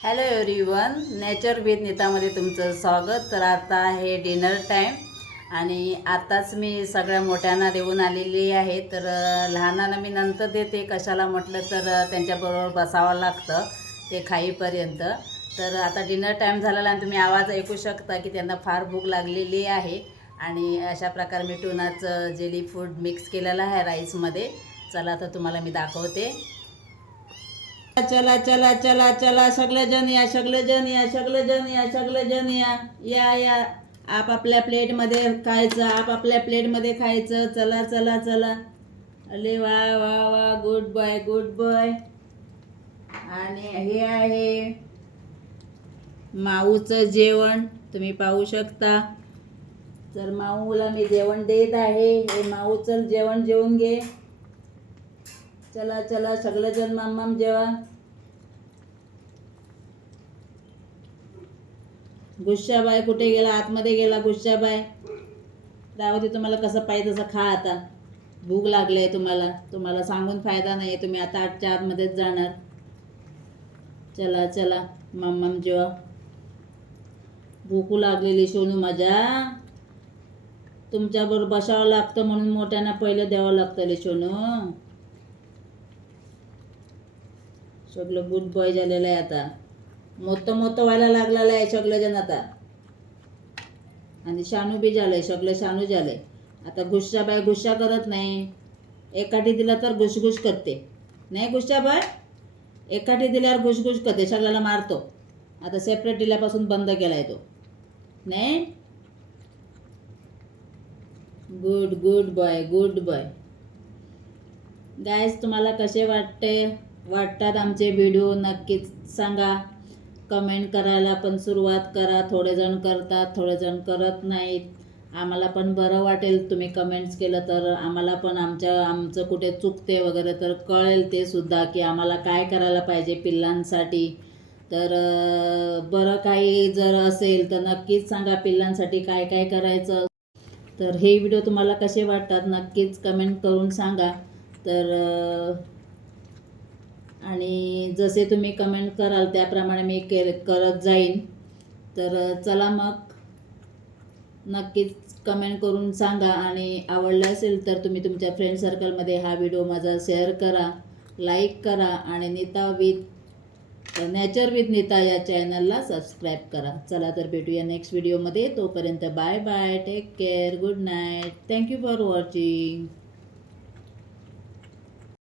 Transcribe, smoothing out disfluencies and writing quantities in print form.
Hello everyone, nature with नीतामध्ये तुमचं स्वागत. तर आता आहे डिनर टाईम आणि आताच मी सगळ्या मोठ्यांना देऊन आलेली आहे. तर लहानांना मी नंतर देते, कशाला म्हटलं तर त्यांच्याबरोबर बसावं लागतं ते खाईपर्यंत. तर आता डिनर टाईम झालेला आणि तुम्ही आवाज ऐकू शकता की त्यांना फार भूक लागलेली आहे. आणि अशा प्रकारे मी टुनाचं जेली फूड मिक्स केलेलं आहे राईसमध्ये. चला तर तुम्हाला मी दाखवते. चला चला चला चला सगळेजण या, सगळेजण या, सगळेजण या, सगळेजण या, या या. आपापल्या प्लेटमध्ये खायचं, आपापल्या प्लेटमध्ये खायचं. चला चला चला. अरे वा वा वा, गुड बॉय, गुड बॉय. आणि हे आहे माऊचं जेवण, तुम्ही पाहू शकता. तर माऊला मी जेवण देत आहे. हे माऊचं जेवण जेवून घे. चला चला सगळेजण माम जेवा. गुश्शाबाई कुठे गेला? आतमध्ये गेला गुश्शाबाई. राहू दे, तुम्हाला कसं पाहिजे तसं खा. आता भूक लागली आहे तुम्हाला, तुम्हाला सांगून फायदा नाही. तुम्ही आता आतच्या आतमध्येच जाणार. चला चला मम्मम जेवा. भूक लागलेली सोनू माझ्या. तुमच्याबरोबर बसावं लागतं म्हणून मोठ्यांना पहिलं द्यावं लागतं सोनू. सगळं गुड बॉय झालेलं आहे. आता मोठं व्हायला लागलेलं आहे सगळेजण आता. आणि शानू बी झालंय, सगळं शानू झालंय. आता गुश्शाबाई गुस्सा करत नाही. एकाठी दिला तर घुसघुस करते, नाही गुश्शाबाई? एकाठी दिल्यावर घुसघुस करते, सगळ्याला मारतो. आता सेपरेट दिल्यापासून बंद केलाय तो, नाही. Good good boy, good boy. Guys, तुम्हाला कसे वाटतात आमचे व्हिडिओ नक्कीच सांगा. कमेंट करायला पण सुरुवात करा. थोडेजण करतात, थोडेजण करत नाहीत. आम्हाला पण बरं वाटेल तुम्ही कमेंट्स केलं तर. आम्हाला पण आमचं कुठे चुकते वगैरे तर कळेल ते सुद्धा, की आम्हाला काय करायला पाहिजे पिल्लांसाठी. तर बरं काही जर असेल तर नक्कीच सांगा, पिल्लांसाठी काय काय करायचं. तर हे व्हिडिओ तुम्हाला कसे वाटतात नक्कीच कमेंट करून सांगा. तर आणि जसे तुम्ही कमेंट कराल त्याप्रमाणे मी करत जाईन. तर चला मग, नक्कीच कमेंट करून सांगा. आणि आवडलं असेल तर तुम्ही तुमच्या फ्रेंड सर्कलमध्ये हा व्हिडिओ माझा शेअर करा, लाईक करा. आणि नेचर विथ नीता या चॅनलला सबस्क्राईब करा. चला तर भेटूया नेक्स्ट व्हिडिओमध्ये. तोपर्यंत bye bye, take care, good night, thank you for watching.